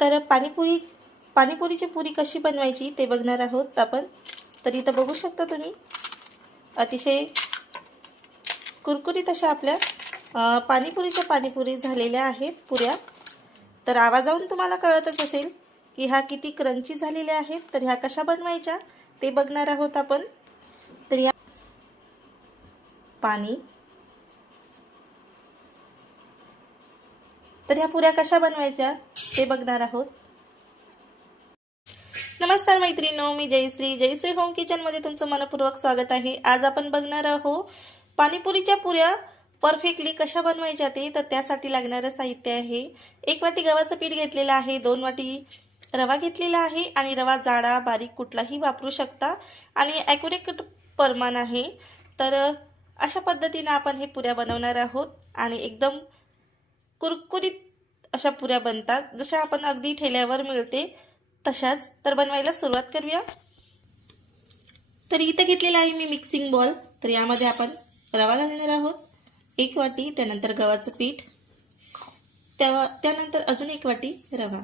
तर पाणीपुरीची पुरी कशी बनवायची ते बघणार आहोत आपण। तर इथं बघू शकता तुम्ही अतिशय कुरकुरीत अशा आपल्या पाणीपुरी झालेल्या आहेत पुऱ्या। तर आवाजावरून तुम्हाला कळतच असेल की ह्या किती क्रंची झालेल्या आहेत। तर ह्या कशा बनवायच्या ते बघणार आहोत आपण। तर या पाणी तर ह्या पुऱ्या कशा बनवायच्या ते बघणार आहोत। नमस्कार मैत्रिणींनो, मी जयश्री होम किचन मध्ये तुमचं मनपूर्वक स्वागत आहे। आज आपण बघणार आहोत पाणीपुरीच्या पुऱ्या परफेक्टली कशा बनवायच्या ते। तर त्यासाठी लागणारे साहित्य आहे 1 वाटी गव्हाचं पीठ घेतलेलं आहे, 2 वाटी रवा घेतलेला आहे आणि रवा जाडा बारीक कुठलाही वापरू शकता आणि ॲक्युरेट प्रमाण आहे। तर अशा पद्धतीने आपण हे पुऱ्या बनवणार आहोत आणि एकदम कुरकुरीत अशा पुऱ्या बनतात, जशा आपण अगदी ठेल्यावर मिळते तशाच। तर बनवायला सुरुवात करूया। तर इथे घेतलेला आहे मी मिक्सिंग बॉल। तर यामध्ये आपण रवा घालणार आहोत 1 वाटी, त्यानंतर गव्हाचं पीठ, त्यानंतर अजून 1 वाटी रवा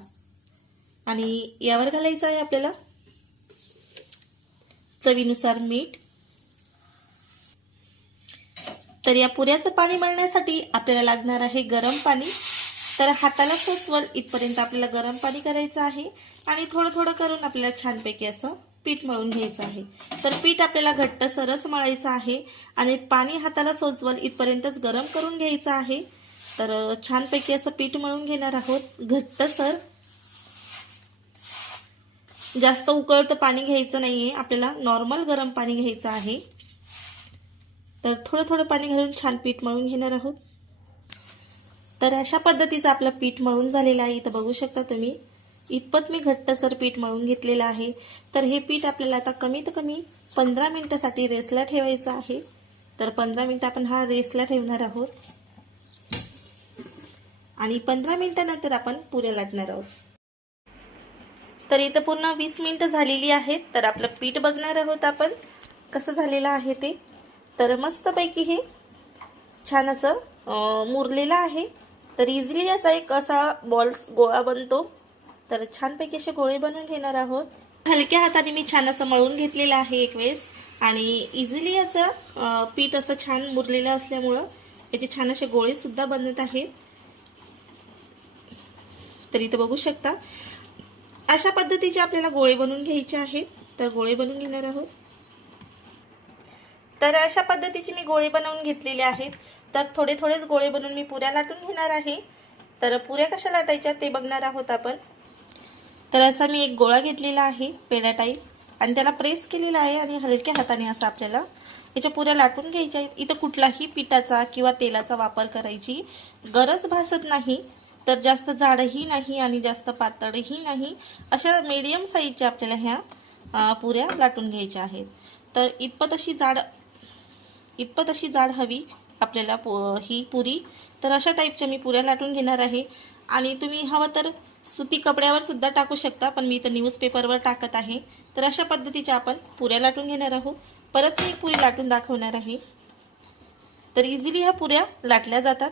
आणि यावर घालायचं आहे आपल्याला चवीनुसार मीठ। तर या पुऱ्याचं पाणी मळण्यासाठी आपल्याला लागणार आहे गरम पाणी। तर हाताला सोचवल इथपर्यंत आपल्याला गरम पाणी करायचं आहे आणि थोडं थोडं करून आपल्याला छानपैकी असं पीठ मळून घ्यायचं आहे। तर पीठ आपल्याला घट्ट सरस मळायचं आहे आणि पाणी हाताला सोचवल इथपर्यंतच गरम करून घ्यायचं आहे। तर छानपैकी असं पीठ मळून घेणार आहोत घट्टसर। जास्त उकळतं पाणी घ्यायचं नाहीये, आपल्याला नॉर्मल गरम पाणी घ्यायचं आहे। तर थोडं थोडं पाणी घालून छान पीठ मळून घेणार आहोत। तर अशा पद्धतीचं आपलं पीठ मळून झालेलं आहे। इथं बघू शकता तुम्ही इतपत मी घट्टसर पीठ मळून घेतलेलं आहे। तर हे पीठ आपल्याला आता कमीत कमी 15 मिनिटांसाठी रेस्टला ठेवायचं आहे। तर 15 मिनिटं आपण हा रेस्टला ठेवणार आहोत आणि 15 मिनिटांनंतर आपण पुऱ्या लाटणार आहोत। तर इथं पूर्ण 20 मिनिटं झालेली आहेत। तर आपलं पीठ बघणार आहोत आपण कसं झालेलं आहे ते। तर मस्तपैकी हे छान असं मुरलेलं आहे। तर इझिली याचा एक असा गोळा बनतो। तर छानपैकी असे गोळे बनवून घेणार आहोत। हलक्या हाताने मी छान असं मळून घेतलेलं आहे एक वेळेस आणि इझिली याचं पीठ असं छान मुरलेलं असल्यामुळं याचे छान असे गोळे सुद्धा बनत आहेत। तर इथं बघू शकता अशा पद्धतीचे आपल्याला गोळे बनवून घ्यायचे आहेत। तर गोळे बनवून घेणार आहोत। तर अशा पद्धतीचे मी गोळे बनवून घेतलेले आहेत। तर थोडे थोडेच गोळे बनवून मी पुऱ्या लाटून घेणार आहे। तर पुऱ्या कशा लाटायच्या ते बघणार आहोत आपण। तर असा मी एक गोळा घेतलेला आहे पेढा टाईप आणि त्याला प्रेस केलेला आहे आणि हलक्या हाताने असं आपल्याला याच्या पुऱ्या लाटून घ्यायच्या आहेत। इथं कुठलाही पिठाचा किंवा तेलाचा वापर करायची गरज भासत नाही। तर जास्त जाडही नाही आणि जास्त पातळही नाही, अशा मीडियम साईजच्या आपल्याला ह्या पुऱ्या लाटून घ्यायच्या आहेत। तर इतपत अशी जाड हवी आपल्याला ही पुरी। तर अशा टाईपच्या मी पुऱ्या लाटून घेणार आहे आणि तुम्ही हवं तर सुती कपड्यावर सुद्धा टाकू शकता, पण मी इथं न्यूजपेपरवर टाकत आहे। तर अशा पद्धतीच्या आपण पुऱ्या लाटून घेणार आहोत। परत मी एक पुरी लाटून दाखवणार आहे। तर इझिली ह्या पुऱ्या लाटल्या जातात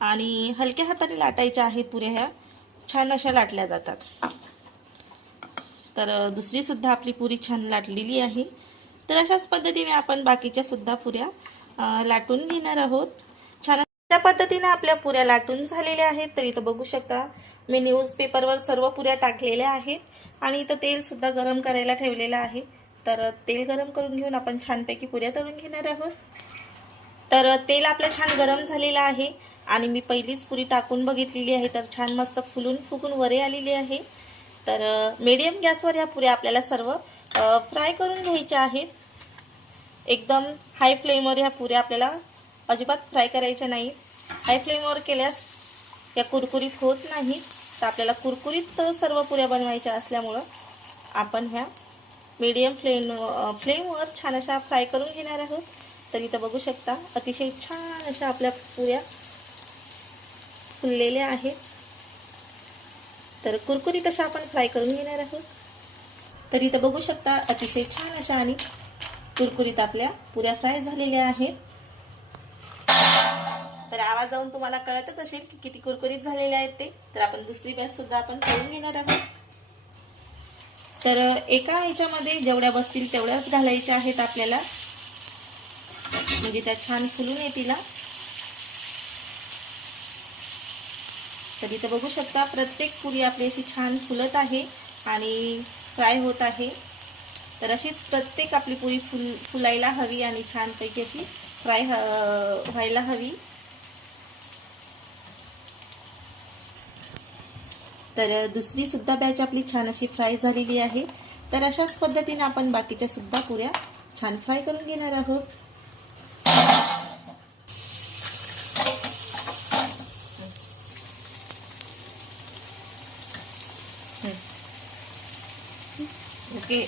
आणि हलक्या हाताने लाटायच्या आहेत पुऱ्या, ह्या छान अशा लाटल्या जातात। तर दुसरी सुद्धा आपली पुरी छान लाटलेली आहे। तर अशाच पद्धतीने आपण बाकीच्या सुद्धा पुऱ्या लाटून घेणार आहोत। छान अशा पद्धतीने आपल्या पुऱ्या लाटून झालेल्या आहेत। तर इथं बघू शकता मी न्यूजपेपरवर सर्व पुऱ्या टाकलेल्या आहेत आणि इथं तेल सुद्धा गरम करायला ठेवलेलं आहे। तर तेल गरम करून घेऊन आपण छानपैकी पुऱ्या तळून घेणार आहोत। तर तेल आपलं छान गरम झालेलं आहे आणि मी पहिलीच पुरी टाकून बघितलेली आहे। तर छान मस्त फुलून फुगून वरे आलेली आहे। तर मीडियम गॅसवर ह्या पुऱ्या आपल्याला सर्व फ्राय करून घ्यायच्या आहेत। एकदम हाय फ्लेमवर ह्या पुऱ्या आपल्याला अजिबात फ्राय करायच्या नाही। हाय फ्लेमवर केल्यास या कुरकुरीत होत नाही। तर आपल्याला कुरकुरीत सर्व पुऱ्या बनवायच्या असल्यामुळं आपण ह्या मीडियम फ्लेमवर छान अशा फ्राय करून घेणार आहोत। तर इथं बघू शकता अतिशय छान अशा आपल्या पुऱ्या फुललेल्या आहेत। तर कुरकुरीत अशा आपण फ्राय करून घेणार आहोत। तर इथं बघू शकता अतिशय छान अशा आणि कुरकुरीत आपल्या पुऱ्या फ्राय झालेल्या आहेत। तर आवाज जाऊन तुम्हाला कळतच असेल की किती कुरकुरीत झालेले आहेत ते. तर आपण दुसरी बॅच सुद्धा आपण करून घेणार आहोत. तर एका ह्याच्यामध्ये जेवढ्या बसतील तेवढ्याच घालायच्या आहेत आपल्याला, म्हणजे त्या छान फुलून येतील. तर इथं बघू शकता प्रत्येक पुरी आपली अशी छान फुलत आहे आणि फ्राय होत आहे. तर अशीच प्रत्येक आपली पुरी फुलायला हवी आणि छानपैकी अशी फ्राय व्हायला हवी. तर दुसरी सुद्धा बॅच आपली छान अशी फ्राय झालेली आहे. तर अशाच पद्धतीने आपण बाकीच्या सुद्धा पुऱ्या छान फ्राय करून घेणार आहोत. ओके.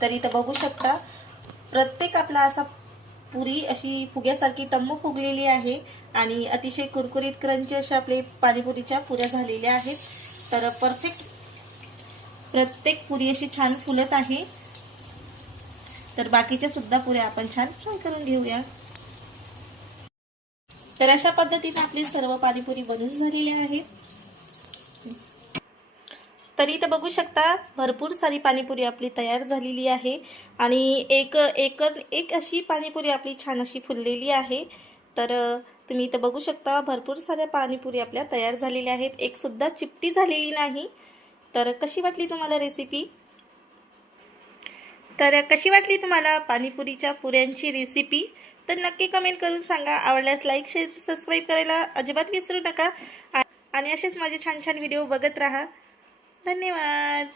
तर इथं बघू शकता प्रत्येक आपला असा पुरी अशी फुग्यासारखी टम्म फुगलेली आहे आणि अतिशय कुरकुरीत क्रंची अशा आपले पाणीपुरीच्या पुऱ्या झालेल्या आहेत. तर परफेक्ट प्रत्येक पुरी अशी छान फुलत आहे. तर बाकीच्या सुद्धा पुऱ्या आपण छान फ्राय करून घेऊया. तर अशा पद्धतीने आपली सर्व पाणीपुरी बनवून झालेली आहे. तरी तर बघू शकता भरपूर सारी पाणीपुरी आपली तयार झालेली आहे आणि एक अशी पाणीपुरी आपली छान अशी फुललेली आहे. तर तुम्ही इथं बघू शकता भरपूर साऱ्या पाणीपुरी आपल्या तयार झालेल्या आहेत, एक सुद्धा चिपटी झालेली नाही. तर कशी वाटली तुम्हाला रेसिपी? तर कशी वाटली तुम्हाला पाणीपुरीच्या पुऱ्यांची रेसिपी? तर नक्की कमेंट करून सांगा. आवडल्यास लाईक, शेअर, सबस्क्राईब करायला अजिबात विसरू नका आणि असेच माझे छान छान व्हिडिओ बघत राहा. धन्यवाद.